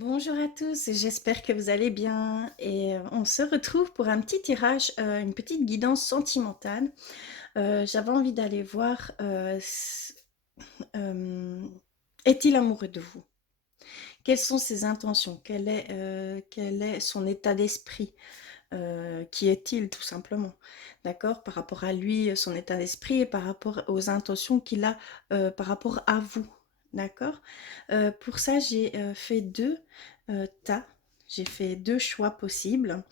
Bonjour à tous, j'espère que vous allez bien et on se retrouve pour un petit tirage, une petite guidance sentimentale. J'avais envie d'aller voir, hem, est-il amoureux de vous? Quelles sont ses intentions? Quel est son état d'esprit? Qui est-il tout simplement? D'accord? Par rapport à lui, son état d'esprit et par rapport aux intentions qu'il a, par rapport à vous. D'accord? Pour ça, j'ai, fait 2 tas. J'ai fait 2 choix possibles.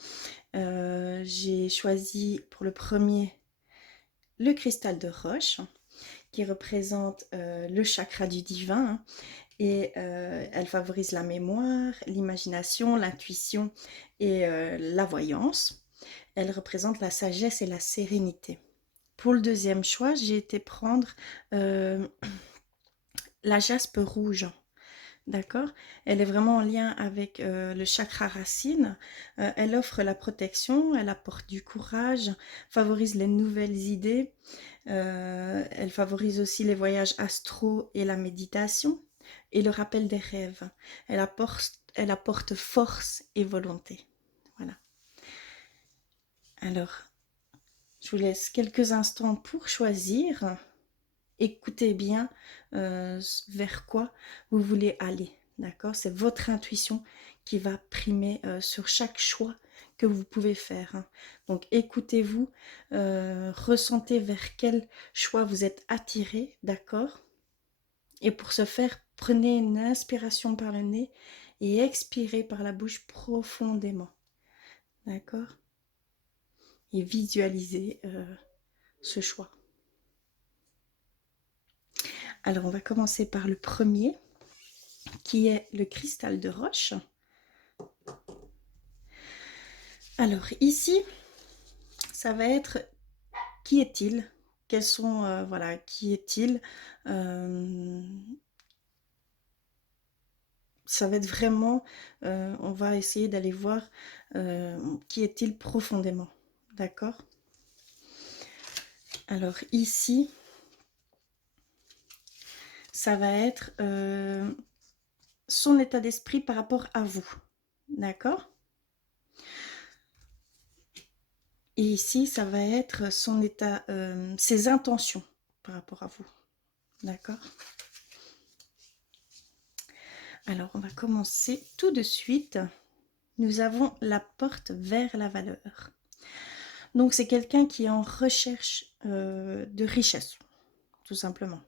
J'ai choisi pour le premier le cristal de roche qui représente, le chakra du divin, hein, et elle favorise la mémoire, l'imagination, l'intuition et la voyance. Elle représente la sagesse et la sérénité. Pour le deuxième choix, j'ai été prendre, heu, la jaspe rouge. D'accord? Elle est vraiment en lien avec, le chakra racine. Elle offre la protection, elle apporte du courage, favorise les nouvelles idées, elle favorise aussi les voyages astraux et la méditation et le rappel des rêves. Elle apporte force et volonté. Voilà. Alors, je vous laisse quelques instants pour choisir. Écoutez bien, vers quoi vous voulez aller, d'accord? C'est votre intuition qui va primer, sur chaque choix que vous pouvez faire, hein. Donc écoutez-vous, ressentez vers quel choix vous êtes attiré, d'accord? Et pour ce faire, prenez une inspiration par le nez et expirez par la bouche profondément, d'accord? Et visualisez, ce choix. Alors on va commencer par le premier, qui est le cristal de roche. Alors ici, ça va être qui est-il? Quels sont, voilà, qui est-il? Hem, Ça va être vraiment, on va essayer d'aller voir, qui est-il profondément, d'accord? Alors ici, ça va être, son état d'esprit par rapport à vous, d'accord? Et ici, ça va être son état, ses intentions par rapport à vous, d'accord? Alors, on va commencer tout de suite. Nous avons la porte vers la valeur. Donc, c'est quelqu'un qui est en recherche de richesse, tout simplement.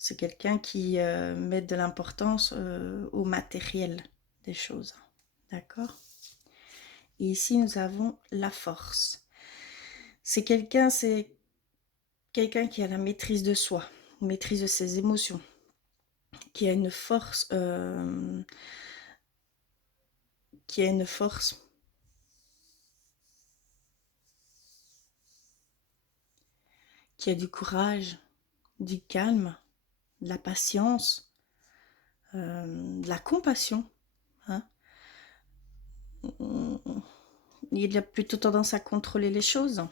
C'est quelqu'un qui met de l'importance au matériel des choses. D'accord? Et ici, nous avons la force. C'est quelqu'un qui a la maîtrise de soi, maîtrise de ses émotions, qui a une force, qui a une force qui a du courage, du calme, de la patience, de la compassion, hein. Il a plutôt tendance à contrôler les choses.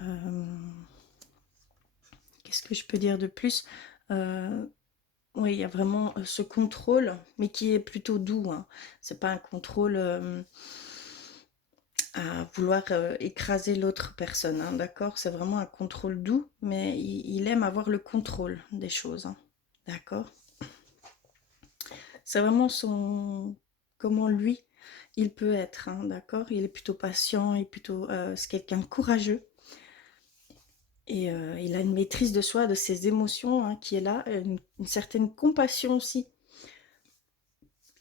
Hem, Qu'est-ce que je peux dire de plus? Heu, oui, il y a vraiment, ce contrôle, mais qui est plutôt doux, hein. C'est pas un contrôle, à vouloir, écraser l'autre personne, hein, d'accord? C'est vraiment un contrôle doux, mais il aime avoir le contrôle des choses, hein, d'accord? C'est vraiment son comment lui, il peut être, hein, d'accord? Il est plutôt patient et plutôt, c'est quelqu'un de courageux et il a une maîtrise de soi, de ses émotions, hein, qui est là, une certaine compassion aussi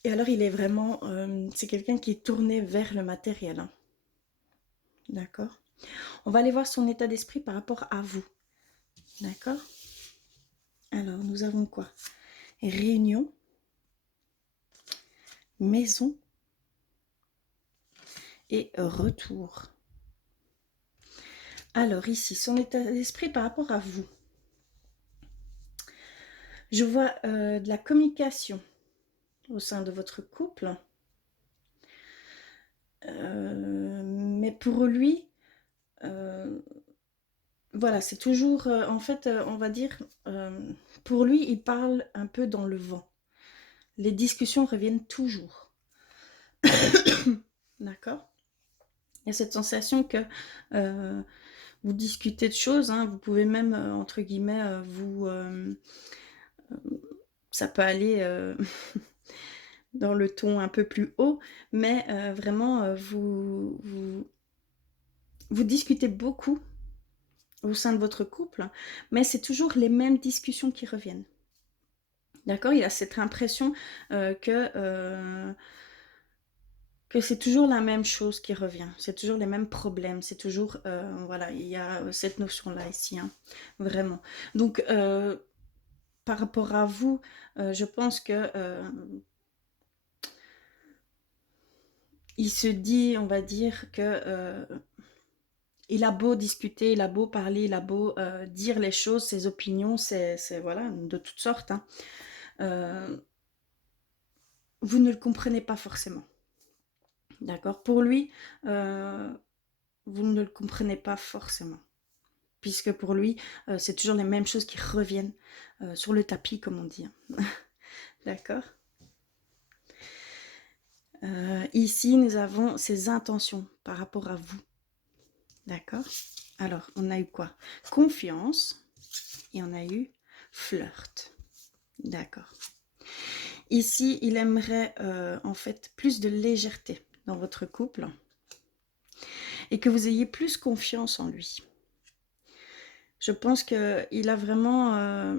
et alors il est vraiment, c'est quelqu'un qui est tourné vers le matériel, hein, d'accord? On va aller voir son état d'esprit par rapport à vous, d'accord? Alors nous avons quoi? Réunion, maison et retour. Alors ici, son état d'esprit par rapport à vous. Je vois, de la communication au sein de votre couple, mais pour lui, heu, voilà, c'est toujours, en fait, on va dire, pour lui, il parle un peu dans le vent, Les discussions reviennent toujours. D'accord? Il y a cette sensation que vous discutez de choses, hein, vous pouvez même, entre guillemets, ça peut aller dans le ton un peu plus haut, mais vraiment, vous discutez beaucoup au sein de votre couple, mais c'est toujours les mêmes discussions qui reviennent. D'accord? Il a cette impression que c'est toujours la même chose qui revient, c'est toujours les mêmes problèmes, c'est toujours, voilà, il y a cette notion-là ici, hein, vraiment. Donc, par rapport à vous, je pense que il se dit, on va dire que il a beau discuter, il a beau parler, il a beau dire les choses, ses opinions, c'est voilà, de toutes sortes, hein, vous ne le comprenez pas forcément. D'accord? Pour lui, vous ne le comprenez pas forcément. Puisque pour lui, c'est toujours les mêmes choses qui reviennent sur le tapis, comme on dit. D'accord? Ici, nous avons ses intentions par rapport à vous. D'accord? Alors, on a eu quoi? Confiance et on a eu flirt. D'accord. Ici, il aimerait en fait plus de légèreté dans votre couple et que vous ayez plus confiance en lui. Je pense qu'il a vraiment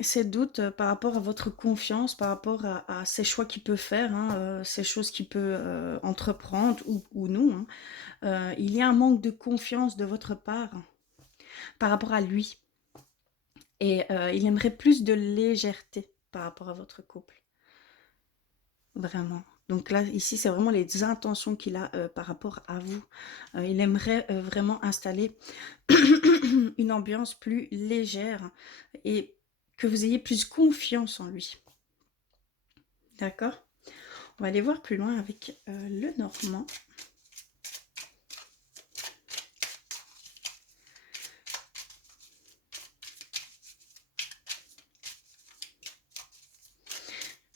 ses doutes par rapport à votre confiance, par rapport à ces choix qu'il peut faire, hein, ces choses qu'il peut entreprendre ou non. Hein. Il y a un manque de confiance de votre part par rapport à lui. Et il aimerait plus de légèreté par rapport à votre couple. Vraiment. Donc là, ici, c'est vraiment les intentions qu'il a par rapport à vous. Il aimerait vraiment installer une ambiance plus légère et que vous ayez plus confiance en lui. D'accord? On va aller voir plus loin avec le Normand.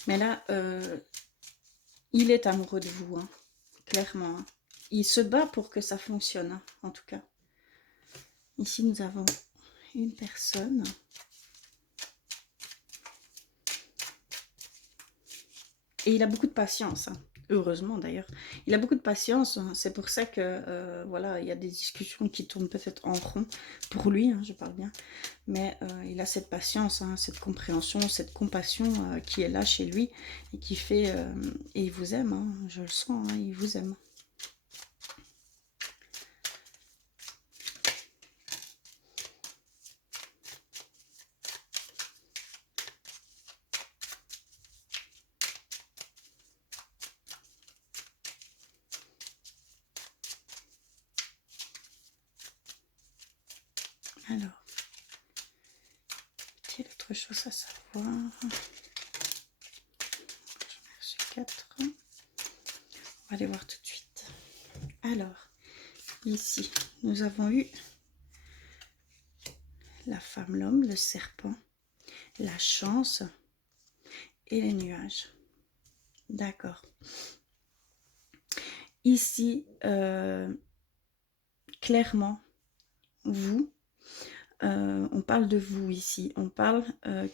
Mais là, il est amoureux de vous, hein, clairement. Hein. Il se bat pour que ça fonctionne, hein, en tout cas. Ici, nous avons une personne. Et il a beaucoup de patience, hein. Heureusement d'ailleurs. Il a beaucoup de patience, hein. C'est pour ça que voilà, il y a des discussions qui tournent peut-être en rond pour lui, hein, je parle bien. Mais il a cette patience, hein, cette compréhension, cette compassion qui est là chez lui et qui fait... et il vous aime, hein, je le sens, hein, il vous aime. Alors, y a autre chose à savoir? J'en ai reçu 4. On va aller voir tout de suite. Alors, ici, nous avons eu la femme, l'homme, le serpent, la chance et les nuages. D'accord. Ici, clairement, vous, on parle de vous ici, on parle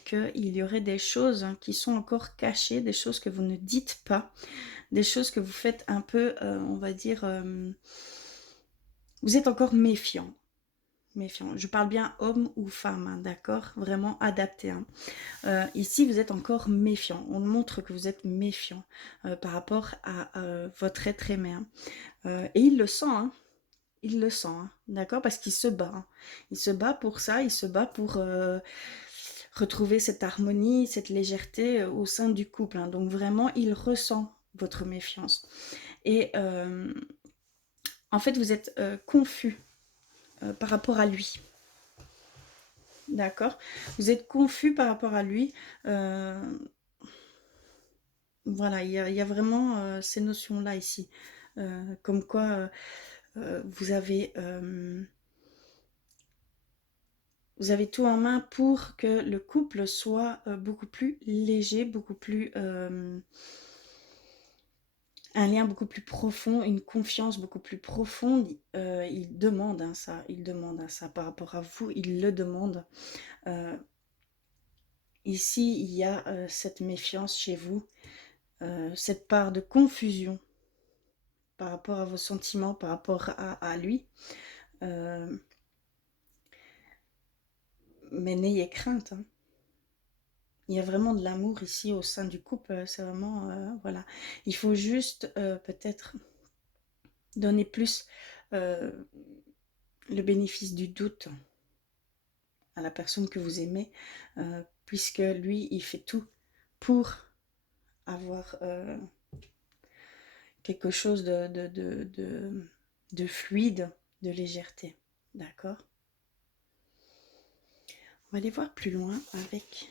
qu'il y aurait des choses qui sont encore cachées, des choses que vous ne dites pas, des choses que vous faites un peu, on va dire, vous êtes encore méfiant. Méfiant. Je parle bien homme ou femme, hein, d'accord? Vraiment adapté. Hein. Ici, vous êtes encore méfiant. On montre que vous êtes méfiant par rapport à votre être aimé. Hein. Et il le sent, hein. Il le sent, hein, d'accord? Parce qu'il se bat. Hein. Il se bat pour ça, il se bat pour retrouver cette harmonie, cette légèreté au sein du couple. Hein. Donc vraiment, il ressent votre méfiance. Et en fait, vous êtes confus par rapport à lui. D'accord? Vous êtes confus par rapport à lui. Voilà, il y a vraiment ces notions-là ici. Comme quoi vous avez Vous avez tout en main pour que le couple soit beaucoup plus léger, beaucoup plus... un lien beaucoup plus profond, une confiance beaucoup plus profonde. Il demande hein, ça, il demande hein, ça par rapport à vous, il le demande. Ici, il y a cette méfiance chez vous, cette part de confusion par rapport à vos sentiments, par rapport à lui. Mais n'ayez crainte. Hein. Il y a vraiment de l'amour ici au sein du couple. C'est vraiment, voilà. Il faut juste peut-être donner plus le bénéfice du doute à la personne que vous aimez, puisque lui, il fait tout pour avoir quelque chose de fluide, de légèreté. D'accord? On va aller voir plus loin avec...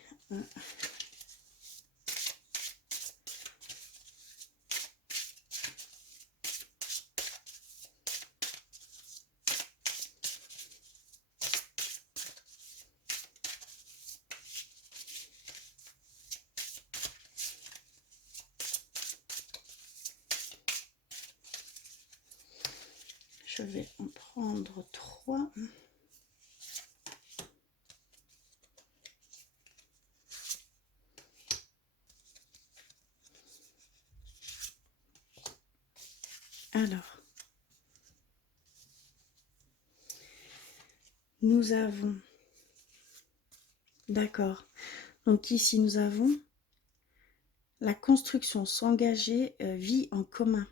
Je vais en prendre 3. Alors, nous avons... D'accord. Donc ici, nous avons la construction, s'engager, vie en commun.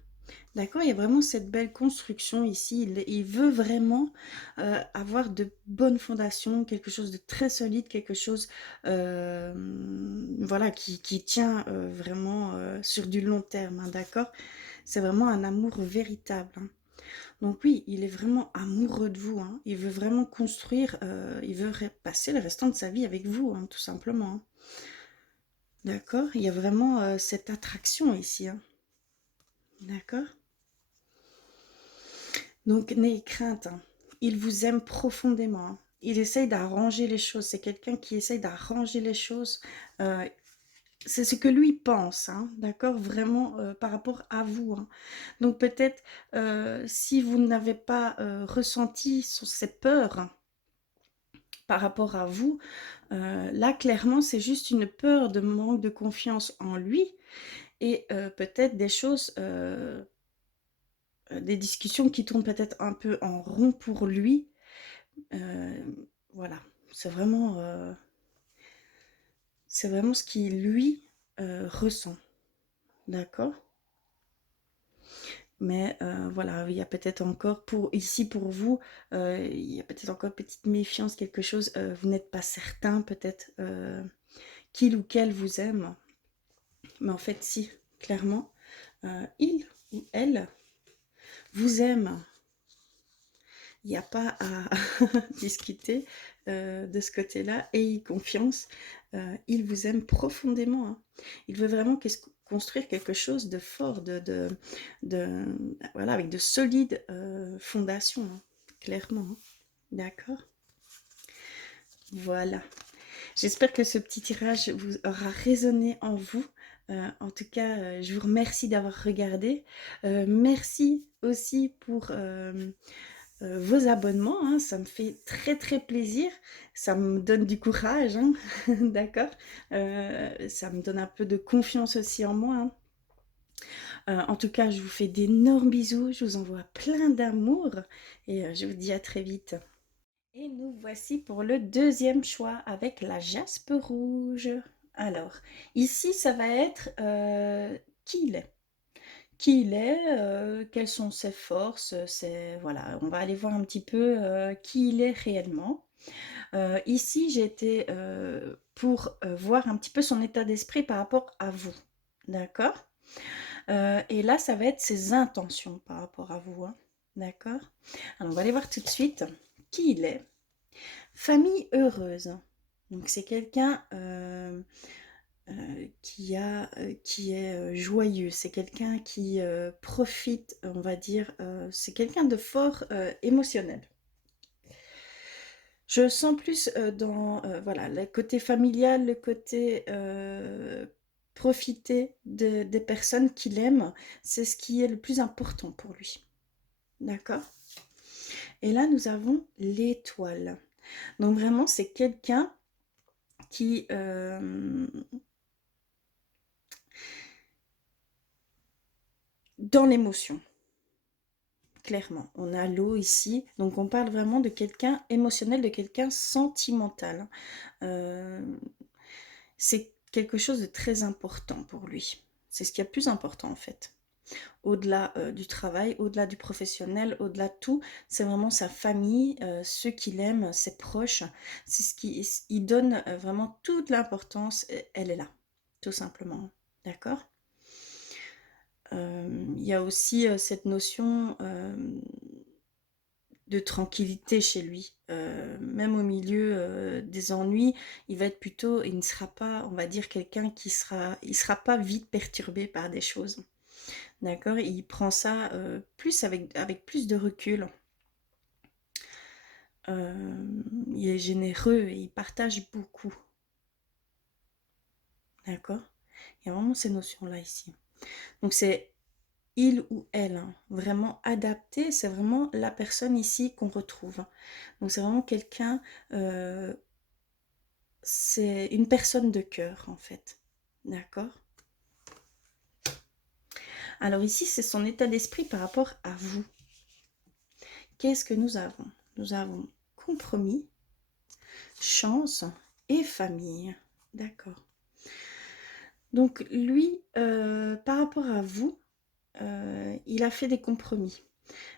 D'accord, il y a vraiment cette belle construction ici. Il veut vraiment avoir de bonnes fondations, quelque chose de très solide, quelque chose voilà, qui tient vraiment sur du long terme. Hein, d'accord, c'est vraiment un amour véritable. Hein. Donc oui, il est vraiment amoureux de vous. Hein. Il veut vraiment construire, il veut passer le restant de sa vie avec vous, hein, tout simplement. Hein. D'accord, il y a vraiment cette attraction ici. Hein. D'accord. Donc, n'ayez crainte, hein. Il vous aime profondément. Hein. Il essaye d'arranger les choses. C'est quelqu'un qui essaye d'arranger les choses. Euh, c'est ce que lui pense, hein, d'accord, vraiment par rapport à vous. Hein. Donc, peut-être si vous n'avez pas ressenti ces peurs hein, par rapport à vous, là, clairement, c'est juste une peur de manque de confiance en lui et peut-être des choses... des discussions qui tournent peut-être un peu en rond pour lui. Voilà, c'est vraiment ce qu'il lui ressent, d'accord. Mais voilà, il y a peut-être encore ici pour vous, il y a peut-être encore une petite méfiance, quelque chose. Vous n'êtes pas certain peut-être qu'il ou qu'elle vous aime, mais en fait si, clairement, il ou elle vous aime. Il n'y a pas à discuter de ce côté-là. Ayez confiance. Il vous aime profondément. Hein. Il veut vraiment construire quelque chose de fort, voilà, avec de solides fondations, hein, clairement. Hein. D'accord? Voilà. J'espère que ce petit tirage vous aura résonné en vous. En tout cas, je vous remercie d'avoir regardé. Merci aussi pour vos abonnements, hein, ça me fait très très plaisir, ça me donne du courage, hein, d'accord, ça me donne un peu de confiance aussi en moi. Hein. En tout cas, je vous fais d'énormes bisous, je vous envoie plein d'amour et je vous dis à très vite. Et nous voici pour le deuxième choix avec la jaspe rouge. Alors, ici, ça va être qui il est. Qui il est, quelles sont ses forces, voilà, on va aller voir un petit peu qui il est réellement. Ici, j'ai été pour voir un petit peu son état d'esprit par rapport à vous, d'accord. Et là, ça va être ses intentions par rapport à vous, hein, d'accord. Alors, on va aller voir tout de suite qui il est. Famille heureuse, donc c'est quelqu'un qui est joyeux, c'est quelqu'un qui profite, on va dire, c'est quelqu'un de fort émotionnel. Je sens plus, dans, voilà, le côté familial, le côté, profiter des personnes qu'il aime, c'est ce qui est le plus important pour lui. D'accord? Et là, nous avons l'étoile. Donc vraiment, c'est quelqu'un qui, dans l'émotion, clairement. On a l'eau ici, donc on parle vraiment de quelqu'un émotionnel, de quelqu'un sentimental. Hem, c'est quelque chose de très important pour lui. C'est ce qui est le plus important, en fait. Au-delà, du travail, au-delà du professionnel, au-delà de tout, c'est vraiment sa famille, ceux qu'il aime, ses proches. C'est ce qui il donne, vraiment toute l'importance, elle est là, tout simplement. D'accord? Il y a aussi, cette notion, de tranquillité chez lui. Même au milieu, des ennuis, il ne sera pas, on va dire, quelqu'un il sera pas vite perturbé par des choses. D'accord? Il prend ça, plus avec plus de recul. Il est généreux et il partage beaucoup. D'accord? Il y a vraiment ces notions-là ici. Donc c'est il ou elle, hein, vraiment adapté, c'est vraiment la personne ici qu'on retrouve. Donc c'est vraiment quelqu'un, c'est une personne de cœur en fait. D'accord? Alors ici, c'est son état d'esprit par rapport à vous. Qu'est-ce que nous avons? Nous avons compromis, chance et famille. D'accord. Donc lui, par rapport à vous, il a fait des compromis.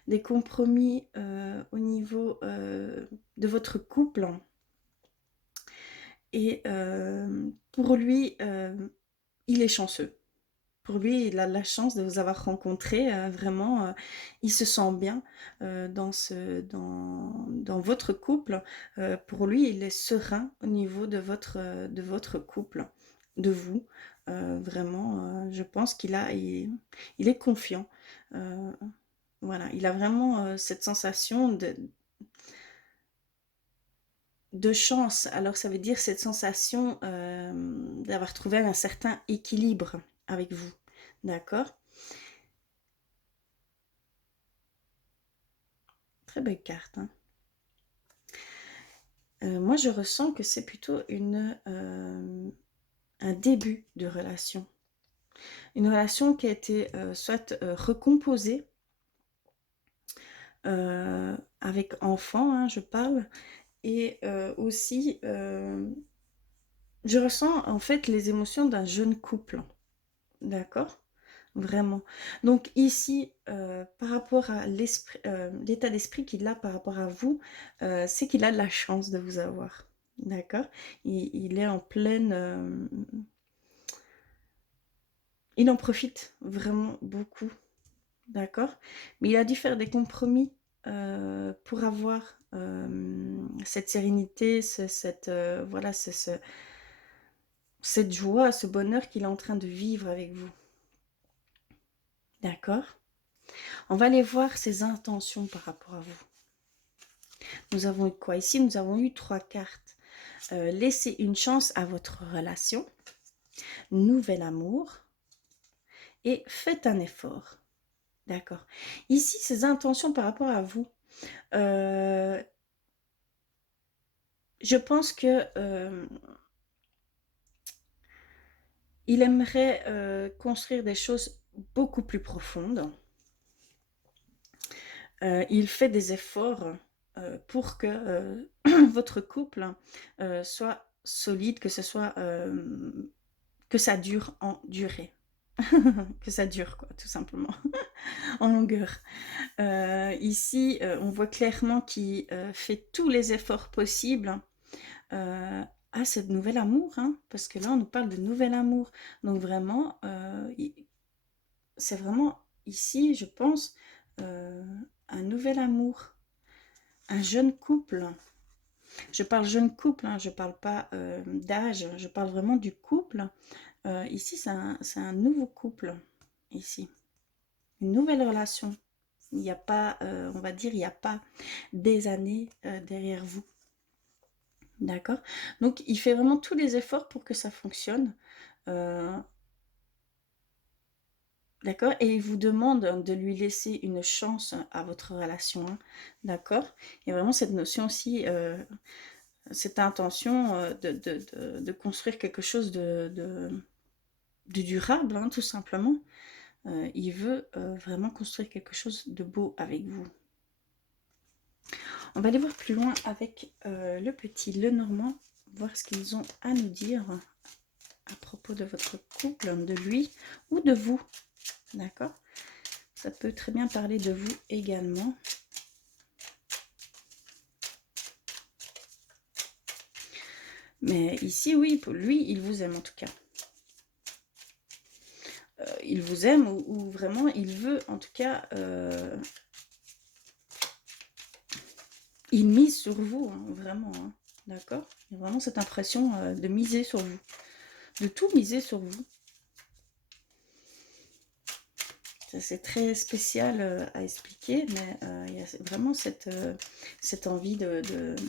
Des compromis, au niveau, de votre couple et pour lui, il est chanceux. Pour lui, il a la chance de vous avoir rencontré, vraiment, il se sent bien, dans votre couple. Pour lui, il est serein au niveau de votre couple, de vous. Vraiment, je pense il est confiant. Heu, voilà, il a vraiment, cette sensation de chance. Alors ça veut dire cette sensation, d'avoir trouvé un certain équilibre avec vous. D'accord? Très belle carte, hein. Moi, je ressens que c'est plutôt un début de relation. Une relation qui a été, soit, recomposée, avec enfant, hein, je parle et aussi, je ressens, en fait, les émotions d'un jeune couple. D'accord? Vraiment. Donc ici, par rapport à l'état d'esprit qu'il a par rapport à vous, c'est qu'il a de la chance de vous avoir. D'accord? Il est en pleine, il en profite vraiment beaucoup. D'accord? Mais il a dû faire des compromis, pour avoir, cette sérénité, voilà, cette joie, ce bonheur qu'il est en train de vivre avec vous. D'accord? On va aller voir ses intentions par rapport à vous. Nous avons eu quoi? Ici, nous avons eu 3 cartes. Laissez une chance à votre relation, nouvel amour et faites un effort. D'accord. Ici, ses intentions par rapport à vous. Heu, je pense que, il aimerait, construire des choses beaucoup plus profondes. Il fait des efforts, pour que, votre couple, soit solide, que ce soit, que ça dure en durée. Que ça dure quoi, tout simplement, en longueur. Ici, on voit clairement qu'il, fait tous les efforts possibles, à ce nouvel amour, hein, parce que là, on nous parle de nouvel amour. Donc vraiment, i c'est vraiment ici, je pense, heu, un nouvel amour, un jeune couple. Je parle jeune couple, hein, je parle pas, d'âge, je parle vraiment du couple. Ici, c'est un nouveau couple, ici. Une nouvelle relation. Il n'y a pas, on va dire, il n'y a pas des années, derrière vous. D'accord? Donc il fait vraiment tous les efforts pour que ça fonctionne, heu, d'accord? Et il vous demande de lui laisser une chance à votre relation, hein, d'accord? Et vraiment cette notion aussi, cette intention, de construire quelque chose de durable, hein, tout simplement. Il veut, vraiment construire quelque chose de beau avec vous. On va aller voir plus loin avec, le petit Lenormand, voir ce qu'ils ont à nous dire à propos de votre couple, de lui ou de vous, d'accord? Ça peut très bien parler de vous également. Mais ici, oui, pour lui, il vous aime en tout cas. Il vous aime ou vraiment il veut en tout cas, il mise sur vous, hein, vraiment, hein, d'accord? Il y a vraiment cette impression, de miser sur vous, de tout miser sur vous. Ça, c'est très spécial, à expliquer, mais il y a vraiment cette envie d'être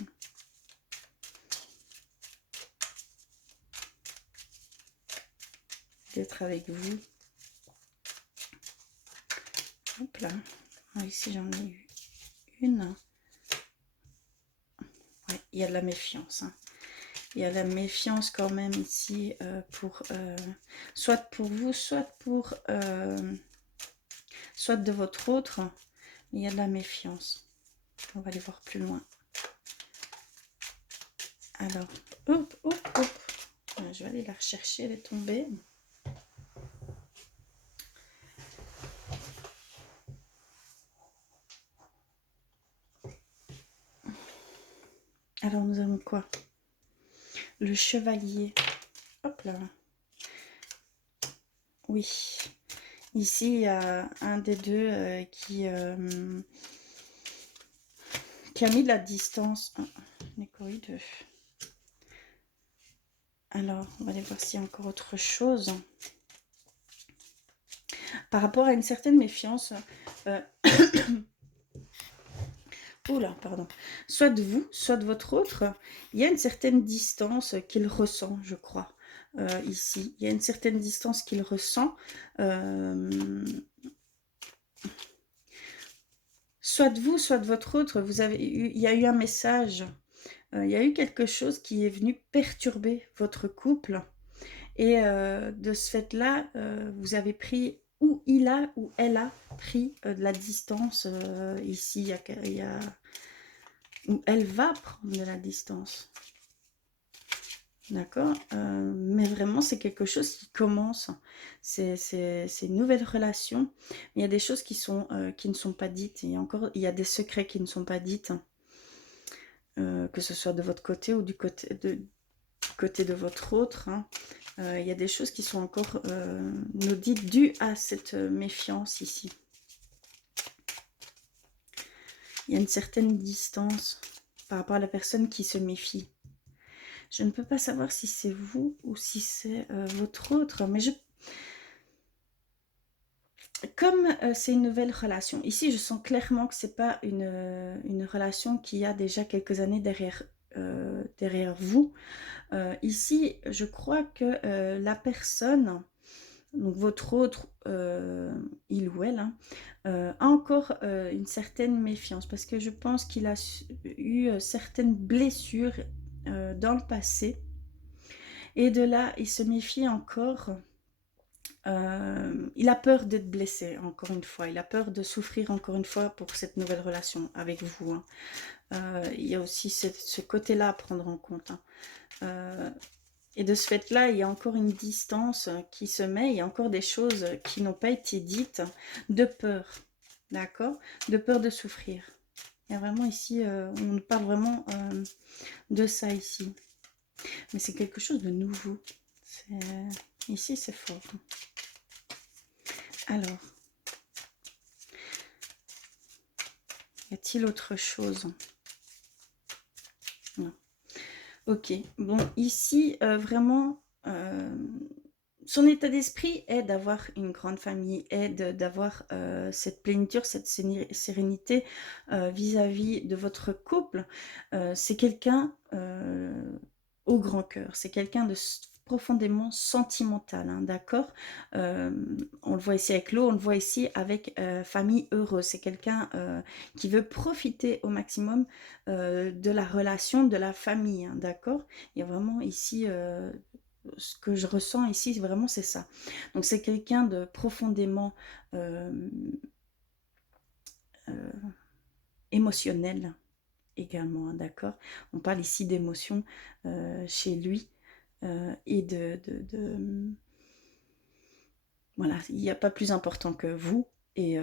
avec vous. Hop là. Ah, ici, j'en ai eu une. Ouais, il y a de la méfiance, hein. Il y a de la méfiance quand même ici, pour, soit pour vous, soit de votre autre. Il y a de la méfiance. On va aller voir plus loin. Alors, hop, hop, hop. Je vais aller la rechercher, elle est tombée. Alors, nous avons quoi? Le chevalier. Hop là. Oui. Ici, il y a un des deux qui a mis de la distance. Les corridors. Alors, on va aller voir s'il y a encore autre chose. Par rapport à une certaine méfiance, oula, pardon, soit de vous, soit de votre autre, il y a une certaine distance qu'il ressent, je crois, ici. Il y a une certaine distance qu'il ressent. Soit de vous, soit de votre autre, il y a eu un message, il y a eu quelque chose qui est venu perturber votre couple. Et de ce fait-là, vous avez pris, ou il a, ou elle a pris de la distance ici, ou elle va prendre de la distance. D'accord? Mais vraiment, c'est quelque chose qui commence. C'est une nouvelle relation. Il y a des choses qui ne sont pas dites. Il y a des secrets qui ne sont pas dites. Que ce soit de votre côté ou du côté de votre autre. Hein. Il y a des choses qui sont encore nous dites dues à cette méfiance ici. Il y a une certaine distance par rapport à la personne qui se méfie. Je ne peux pas savoir si c'est vous ou si c'est votre autre, mais comme c'est une nouvelle relation, ici je sens clairement que c'est pas une relation qui a déjà quelques années derrière vous. Ici, je crois que la personne, donc votre autre, il ou elle, hein, a encore une certaine méfiance parce que je pense qu'il a eu certaines blessures dans le passé et de là, il se méfie encore. Il a peur d'être blessé, encore une fois. Il a peur de souffrir, encore une fois, pour cette nouvelle relation avec vous. Hein. Il y a aussi ce côté-là à prendre en compte. Hein. Et de ce fait-là, il y a encore une distance qui se met. Il y a encore des choses qui n'ont pas été dites de peur. D'accord? De peur de souffrir. Il y a vraiment ici, on nous parle vraiment de ça ici. Mais c'est quelque chose de nouveau. Ici, c'est fort. Alors, y a-t-il autre chose? Non. Ok. Bon, ici, vraiment, son état d'esprit est d'avoir une grande famille, est d'avoir cette plénitude, cette sérénité vis-à-vis de votre couple. C'est quelqu'un au grand cœur. C'est quelqu'un de profondément sentimental, hein, d'accord. On le voit ici avec l'eau, on le voit ici avec famille heureuse. C'est quelqu'un qui veut profiter au maximum de la relation, de la famille, hein, d'accord. Il y a vraiment ici, ce que je ressens ici, vraiment c'est ça. Donc c'est quelqu'un de profondément euh, euh, émotionnel également, hein, d'accord. On parle ici d'émotions chez lui et voilà, il n'y a pas plus important que vous et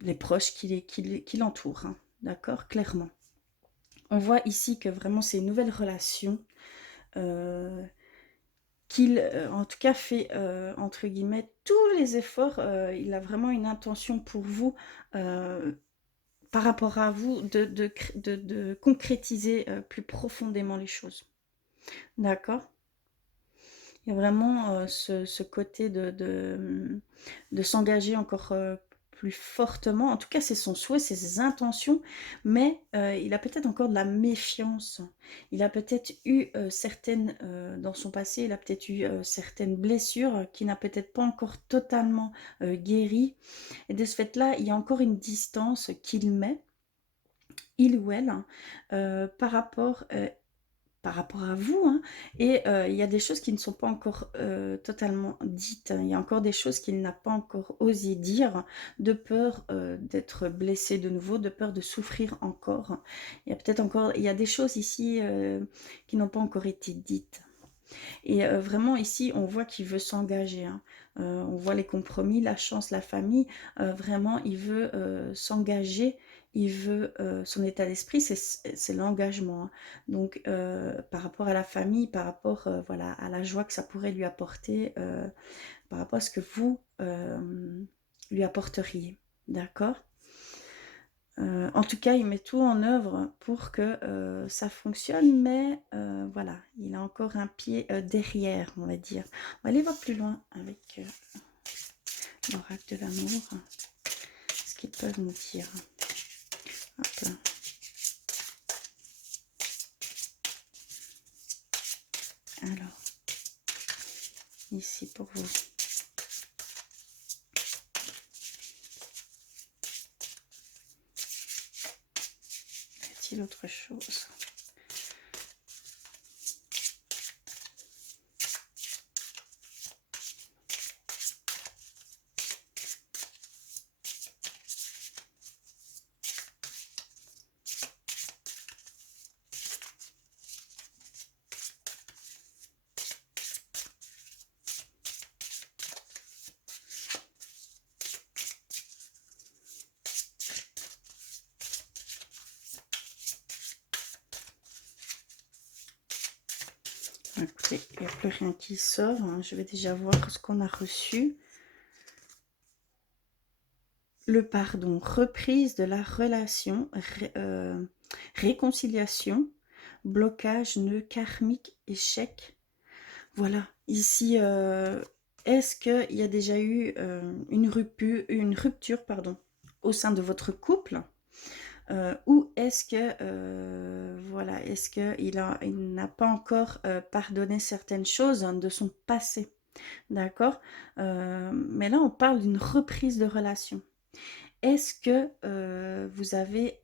les proches qui l'entourent, hein, d'accord, clairement. On voit ici que vraiment c'est une nouvelle relation euh, qu'il, en tout cas, fait, entre guillemets, tous les efforts. Il a vraiment une intention pour vous, par rapport à vous, de concrétiser plus profondément les choses. D'accord. Il y a vraiment ce côté de s'engager encore plus fortement. En tout cas, c'est son souhait, c'est ses intentions, mais il a peut-être encore de la méfiance. Il a peut-être eu certaines, dans son passé, il a peut-être eu certaines blessures qui n'a peut-être pas encore totalement guéries. Et de ce fait-là, il y a encore une distance qu'il met, il ou elle, hein, par rapport à vous, hein. Et il y a des choses qui ne sont pas encore totalement dites, hein. Il y a encore des choses qu'il n'a pas encore osé dire, de peur d'être blessé de nouveau, de peur de souffrir encore. Il y a peut-être encore, il y a des choses ici qui n'ont pas encore été dites. Et vraiment ici, on voit qu'il veut s'engager, hein. On voit les compromis, la chance, la famille. Vraiment, il veut s'engager. Il veut son état d'esprit, c'est l'engagement, hein. Donc, par rapport à la famille, par rapport voilà, à la joie que ça pourrait lui apporter, par rapport à ce que vous lui apporteriez. D'accord. En tout cas, il met tout en œuvre pour que ça fonctionne, mais voilà, il a encore un pied derrière, on va dire. On va aller voir plus loin avec l'oracle de l'amour, ce qu'ils peuvent nous dire. Hop là. Alors, ici pour vous. Y a-t-il autre chose? Écoutez, il n'y a plus rien qui sort, hein. Je vais déjà voir ce qu'on a reçu. Le pardon, reprise de la relation, réconciliation, blocage, nœud karmique, échec. Voilà, ici, est-ce qu'il y a déjà eu une rupture pardon, au sein de votre couple, ou est-ce que, voilà, est-ce qu'il n'a pas encore pardonné certaines choses, hein, de son passé, d'accord. Mais là, on parle d'une reprise de relation. Est-ce que vous avez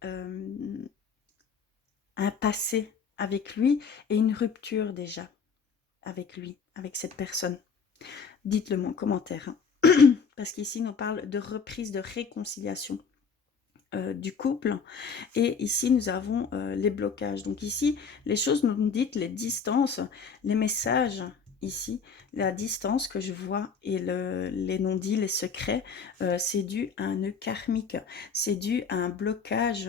un passé avec lui et une rupture déjà avec lui, avec cette personne? Dites-le moi en commentaire, hein. Parce qu'ici, nous parle de reprise, de réconciliation du couple. Et ici, nous avons les blocages. Donc ici, les choses nous dites, les distances, les messages, ici, la distance que je vois et les non-dits, les secrets, c'est dû à un nœud karmique. C'est dû à un blocage,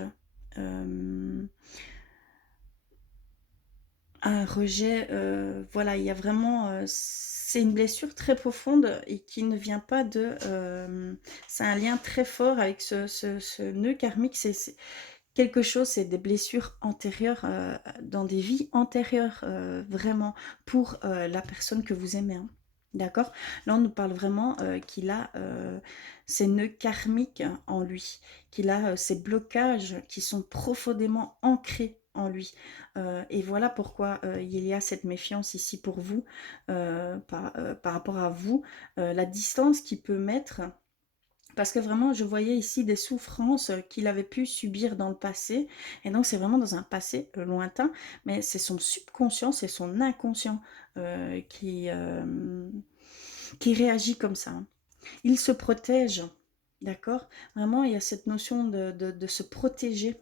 un rejet, voilà, il y a vraiment, c'est une blessure très profonde et qui ne vient pas de, c'est un lien très fort avec ce nœud karmique, c'est quelque chose, c'est des blessures antérieures, dans des vies antérieures, vraiment, pour la personne que vous aimez, hein. D'accord. Là, on nous parle vraiment qu'il a ces nœuds karmiques en lui, qu'il a ces blocages qui sont profondément ancrés en lui. Et voilà pourquoi, il y a cette méfiance ici pour vous, par rapport à vous, la distance qu'il peut mettre parce que vraiment je voyais ici des souffrances, qu'il avait pu subir dans le passé et donc c'est vraiment dans un passé, lointain, mais c'est son subconscient, c'est son inconscient, qui réagit comme ça, hein. Il se protège, d'accord? Vraiment il y a cette notion de se protéger.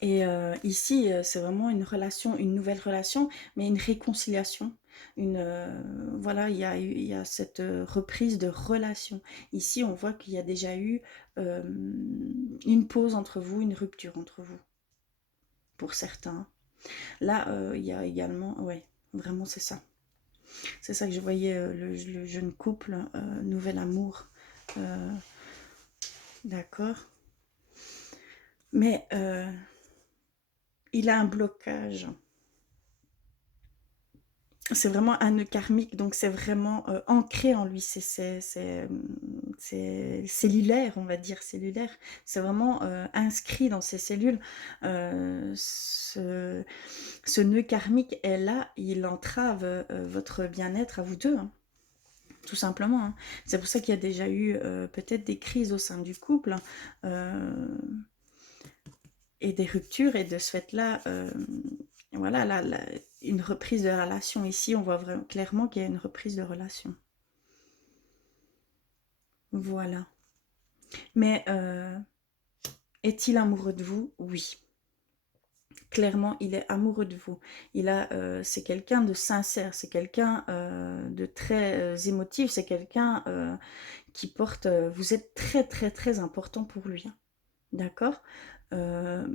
Et ici, c'est vraiment une relation, une nouvelle relation, mais une réconciliation. Voilà, il y a cette, reprise de relation. Ici, on voit qu'il y a déjà eu, une pause entre vous, une rupture entre vous, pour certains. Là, il y a également ouais, vraiment c'est ça. C'est ça que je voyais, le jeune couple, nouvel amour, heu, d'accord. Mais, il a un blocage. C'est vraiment un nœud karmique, donc c'est vraiment, ancré en lui. C'est cellulaire, on va dire, cellulaire. C'est vraiment, inscrit dans ses cellules. Ce nœud karmique est là, il entrave, votre bien-être à vous 2, hein, tout simplement, hein. C'est pour ça qu'il y a déjà eu, peut-être des crises au sein du couple, heu et des ruptures et de ce fait-là, voilà, une reprise de relation. Ici, on voit vraiment clairement qu'il y a une reprise de relation. Voilà. Mais est-il amoureux de vous? Oui. Clairement, il est amoureux de vous. C'est quelqu'un de sincère, c'est quelqu'un de très émotif, c'est quelqu'un qui porte. Vous êtes très très très important pour lui, hein. D'accord. Euh,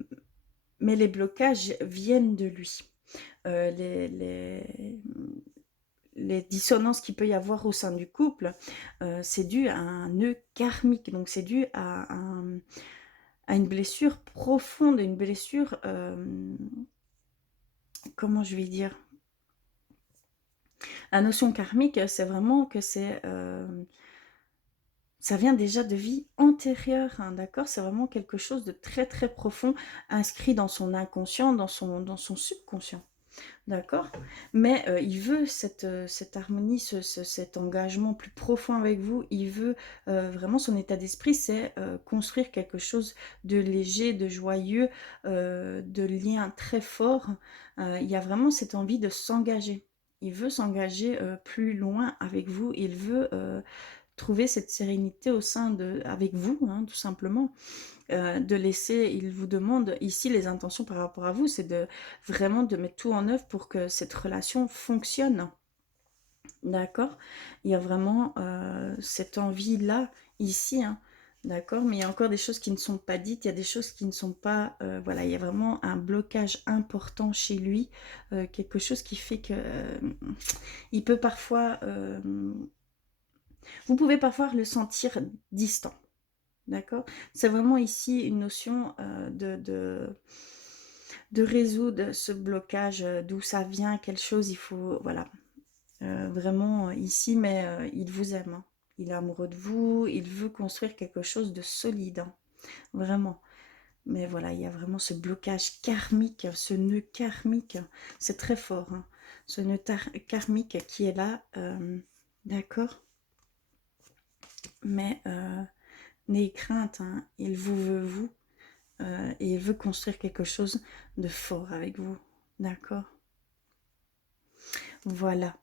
mais les blocages viennent de lui. Euh, les, les, les dissonances qu'il peut y avoir au sein du couple, c'est dû à un nœud karmique, donc c'est dû à une blessure profonde, une blessure, comment je vais dire? La notion karmique, c'est vraiment que ça vient déjà de vie antérieure, hein, d'accord? C'est vraiment quelque chose de très très profond, inscrit dans son inconscient, dans son subconscient. D'accord? Mais il veut cette harmonie, cet engagement plus profond avec vous. Il veut vraiment son état d'esprit, c'est construire quelque chose de léger, de joyeux, de lien très fort. Il y a vraiment cette envie de s'engager. Il veut s'engager plus loin avec vous. Il veut trouver cette sérénité au sein avec vous, hein, tout simplement. De laisser, il vous demande ici les intentions par rapport à vous, c'est de vraiment de mettre tout en œuvre pour que cette relation fonctionne. D'accord? Il y a vraiment cette envie-là, ici, hein, d'accord? Mais il y a encore des choses qui ne sont pas dites, il y a des choses qui ne sont pas. Voilà, il y a vraiment un blocage important chez lui, quelque chose qui fait que il peut parfois. Vous pouvez parfois le sentir distant. D'accord? C'est vraiment ici une notion de résoudre ce blocage, d'où ça vient, quelle chose il faut. Voilà. Vraiment ici, mais il vous aime, hein. Il est amoureux de vous, il veut construire quelque chose de solide, hein, vraiment. Mais voilà, il y a vraiment ce blocage karmique, ce nœud karmique, c'est très fort, hein, ce nœud karmique qui est là, d'accord? Mais n'ayez crainte, hein, il vous veut vous. Et il veut construire quelque chose de fort avec vous. D'accord? Voilà.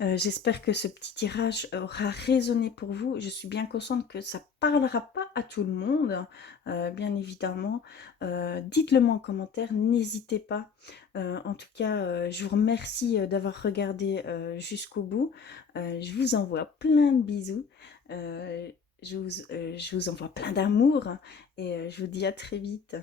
J'espère que ce petit tirage aura résonné pour vous. Je suis bien consciente que ça parlera pas à tout le monde, bien évidemment. Dites-le moi en commentaire, n'hésitez pas. En tout cas, je vous remercie d'avoir regardé jusqu'au bout. Je vous envoie plein de bisous. Je vous envoie plein d'amour et je vous dis à très vite.